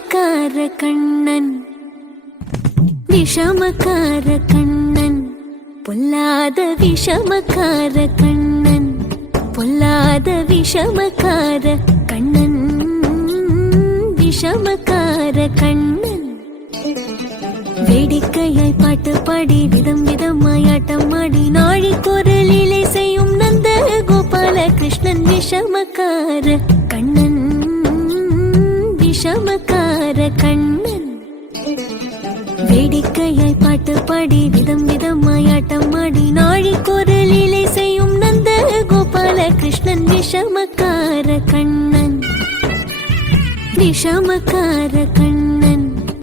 விஷமக்கார கண்ணன் விஷமக்கார கண்ணன் பொல்லாத விஷமக்கார கண்ணன் பொல்லாத விஷமக்கார கண்ணன் விஷமக்கார கண்ணன் வேடிக்கையாய் பாட்டு பாடி விதம் விதமாய் ஆட்டம் ஆடி நாழிக்கொரு லீலை செய்யும் நந்த கோபால கிருஷ்ணன் விஷமக்கார கண்ணன் விஷமக்கார கண்ணன் வேடிக்கையாய் பாட்டு பாடி விதம் விதமாய் ஆட்டம் ஆடி நாழிக்கொரு லீலை செய்யும் நந்த கோபால கிருஷ்ணன் விஷமக்கார கண்ணன் விஷமக்கார கண்ணன்